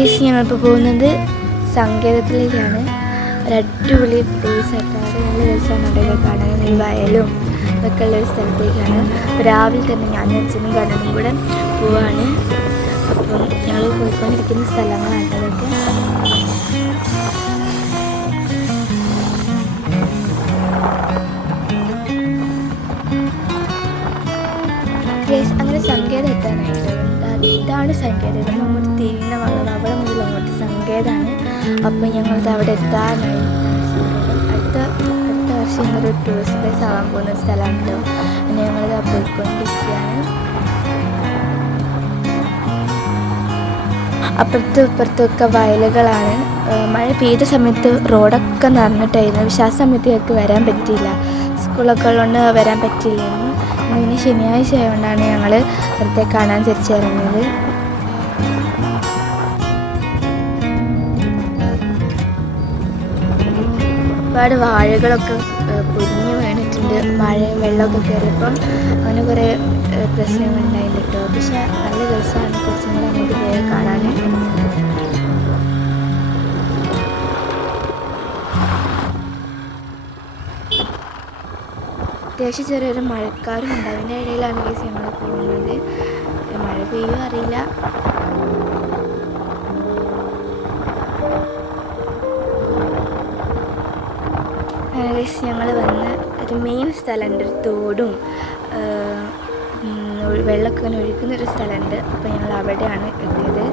Guys ഞങ്ങളിപ്പോൾ പോകുന്നത് സങ്കേതത്തിലേക്കാണ്. ഒരു അടിപൊളി പ്ലേസ് ആയിട്ടാണ്. നല്ല രസമാണ് അവിടെ കാണാൻ. ഒരു വയലും ഇതൊക്കെ ഉള്ളൊരു സ്ഥലത്തേക്കാണ്. രാവിലെ തന്നെ ഞാനും അച്ഛനും കണ്ണനും കൂടെ പോവാണ്. അപ്പം ഞങ്ങൾ പോയിക്കൊണ്ടിരിക്കുന്ന സ്ഥലങ്ങളാണ് അതൊക്കെ. അങ്ങനെ സങ്കേതം എത്താനായിട്ട് ഇതാണ് സങ്കേതം. നമ്മൾ അങ്ങോട്ട് തിരിഞ്ഞ വന്നത് അവിടെ മുതൽ അങ്ങോട്ട് സങ്കേതമാണ്. അപ്പം ഞങ്ങളത് അവിടെ എത്താനായി. അടുത്ത വർഷം ഞങ്ങളൊരു ടൂറിസ്റ്റ് പ്ലേസ് ആവാൻ പോകുന്ന സ്ഥലമാണല്ലോ. പിന്നെ ഞങ്ങളത് പോയിക്കൊണ്ടിരിക്കുകയാണ്. അപ്പുറത്തും ഇപ്പുറത്തുമൊക്കെ വയലുകളാണ്. മഴ പെയ്ത സമയത്ത് റോഡൊക്കെ നിറഞ്ഞിട്ടായിരുന്നു. പക്ഷെ ആ സമയത്ത് ഞങ്ങൾക്ക് വരാൻ പറ്റിയില്ല. സ്കൂളൊക്കെ ഉള്ളതുകൊണ്ട് വരാൻ പറ്റില്ലായിരുന്നു. ഇനി ശനിയാഴ്ച ആയതുകൊണ്ടാണ് ഞങ്ങൾ വെറുതെ കാണാൻ തിരിച്ചിറങ്ങിയത്. ഒരുപാട് വാഴകളൊക്കെ പൊരിഞ്ഞ് വീണിട്ടുണ്ട്. മഴയും വെള്ളമൊക്കെ കയറിയപ്പം അങ്ങനെ കുറേ പ്രശ്നങ്ങളുണ്ടായില്ല കേട്ടോ. പക്ഷെ നല്ല രസമാണ് കുറച്ചും കൂടെ അങ്ങോട്ട് പോയി കാണാൻ. അത്യാവശ്യം ചെറിയൊരു മഴക്കാറും ഉണ്ട്. അതിൻ്റെ ഇടയിലാണ് കേസ് ഞങ്ങൾ പോകുന്നത്. മഴ പെയ്യുമോ അറിയില്ല. കേസ് ഞങ്ങൾ വന്ന് ഒരു മെയിൻ സ്ഥലമുണ്ട്. ഒരു തോടും വെള്ളമൊക്കെ ഇങ്ങനെ ഒഴുകുന്നൊരു സ്ഥലമുണ്ട്. അപ്പോൾ ഞങ്ങൾ അവിടെയാണ് എത്തിയത്.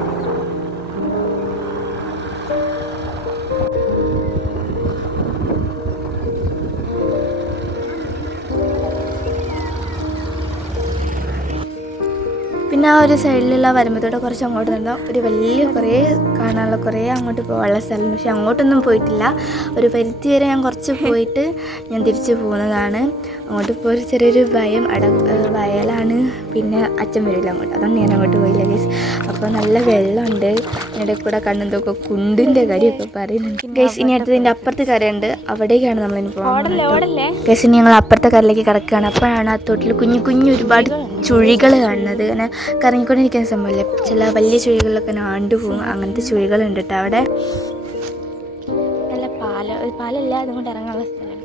പിന്നെ ആ ഒരു സൈഡിലുള്ള വരുമ്പത്തോടെ കുറച്ച് അങ്ങോട്ട് നിന്നാൽ ഒരു വലിയ കുറേ കാണാനുള്ള കുറേ അങ്ങോട്ട് പോകാനുള്ള സ്ഥലം. പക്ഷെ അങ്ങോട്ടൊന്നും പോയിട്ടില്ല. ഒരു പരിധി വരെ ഞാൻ കുറച്ച് പോയിട്ട് ഞാൻ തിരിച്ചു പോകുന്നതാണ്. അങ്ങോട്ട് ഇപ്പോൾ ഒരു ചെറിയൊരു ഭയം. വയലാണ്. പിന്നെ അച്ഛൻ വരില്ല അങ്ങോട്ട്. അതാണ് ഞാൻ അങ്ങോട്ട് പോയില്ല ഗൈസ്. അപ്പോൾ നല്ല വെള്ളമുണ്ട്. ഇതിൻ്റെ കൂടെ കണ്ണെന്തൊക്കെ കുണ്ടിൻ്റെ കാര്യമൊക്കെ പറയുന്നുണ്ട് ഗൈസ്. ഇനി അടുത്തതിൻ്റെ അപ്പുറത്തെ കരയുണ്ട്. അവിടേക്കാണ് നമ്മളിനി പോകുന്നത് ഗൈസ്. ഇനി ഞങ്ങൾ അപ്പുറത്തെ കരയിലേക്ക് കിടക്കുകയാണ്. അപ്പോഴാണ് ആ തോട്ടിൽ കുഞ്ഞു ഒരുപാട് ചുഴികൾ കാണുന്നത്. ഇങ്ങനെ കറങ്ങിക്കൊണ്ടിരിക്കുന്ന സംഭവമല്ലേ. ചില വലിയ ചുഴികളിലൊക്കെ ആണ്ടു പോകും. അങ്ങനത്തെ ചുഴികളുണ്ട് കേട്ടോ അവിടെ. നല്ല പാലല്ല, അതുകൊണ്ട് ഇറങ്ങാനുള്ള സ്ഥലമാണ്.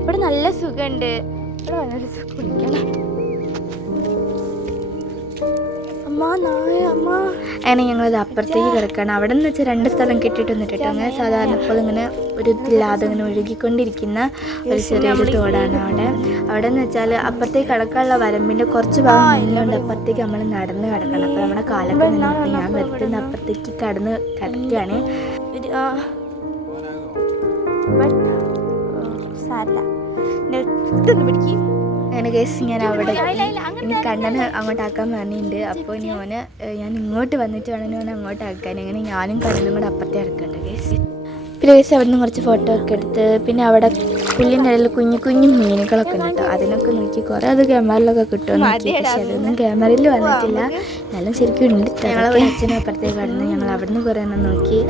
ഇവിടെ നല്ല സുഖമുണ്ട്. ഇവിടെ ഭയങ്കര കുളിക്കണം. അങ്ങനെ ഞങ്ങളത് അപ്പുറത്തേക്ക് കിടക്കുകയാണ്. അവിടെ നിന്ന് വെച്ചാൽ 2 സ്ഥലം കെട്ടിയിട്ടൊന്നിട്ട് കേട്ടോ. അങ്ങനെ സാധാരണ ഇപ്പോൾ ഇങ്ങനെ ഒരു ഇതില്ലാതെ ഇങ്ങനെ ഒഴുകിക്കൊണ്ടിരിക്കുന്ന ഒരു ചെറിയൊരു തോടാണ് അവിടെ എന്ന് വെച്ചാൽ അപ്പുറത്തേക്ക് കിടക്കാനുള്ള വരമ്പിൻ്റെ കുറച്ച് ഭാഗം മുന്നിലുണ്ട്. അപ്പുറത്തേക്ക് നമ്മൾ നടന്ന് കിടക്കണം. അപ്പോൾ നമ്മുടെ കാലൊക്കെ നിന്നിട്ട് ഞാൻ വെറുതെ അപ്പുറത്തേക്ക് കിടക്കുകയാണ്. അങ്ങനെ കേസ് ഞാൻ അവിടെ ഇനി കണ്ണന് അങ്ങോട്ടാക്കാൻ പറഞ്ഞിട്ടുണ്ട്. അപ്പോൾ ഇനി ഓന് ഞാൻ ഇങ്ങോട്ട് വന്നിട്ട് വേണം ഓനെ അങ്ങോട്ടാക്കാൻ. അങ്ങനെ ഞാനും കണ്ണനും കൂടെ അപ്പുറത്തെ കിടക്കട്ടെ കേസ്. പിന്നെ കേസ് അവിടെ നിന്ന് കുറച്ച് ഫോട്ടോ ഒക്കെ എടുത്ത് പിന്നെ അവിടെ പുല്ലിൻ്റെ ഇടയിൽ കുഞ്ഞു മീനുകളൊക്കെ ഉണ്ട് കേട്ടോ. അതിനൊക്കെ നോക്കി കുറേ അത് ക്യാമറയിലൊക്കെ കിട്ടുമെന്ന് നോക്കി. പക്ഷെ അതൊന്നും ക്യാമറയിൽ വന്നിട്ടില്ല. എന്നാലും ശരിക്കും ഉണ്ട്. ഞങ്ങളവിടെ അച്ഛനും അപ്പുറത്തേക്ക് കടന്ന് ഞങ്ങൾ അവിടെ നിന്ന് കുറേ എണ്ണം നോക്കി.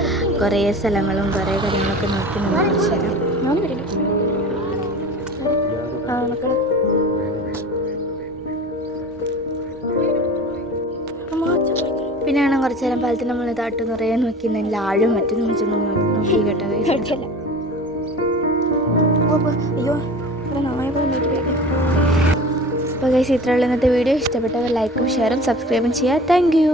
കുറേ സ്ഥലങ്ങളും കുറേ കാര്യങ്ങളൊക്കെ നോക്കി നമ്മൾ കുറച്ച് നേരം മക്കളെ പിന്നെയാണ് കുറച്ച് നേരം പാലത്തിന് നമ്മൾ താട്ട് നിറയെ നോക്കി. നല്ല ആഴും മറ്റും നോക്കി കേട്ടോ. അയ്യോ അപ്പോൾ ഗൈസ് ഇത്രയുള്ള ഇന്നത്തെ വീഡിയോ. ഇഷ്ടപ്പെട്ടവർ ലൈക്കും ഷെയറും സബ്സ്ക്രൈബും ചെയ്യുക. Thank you.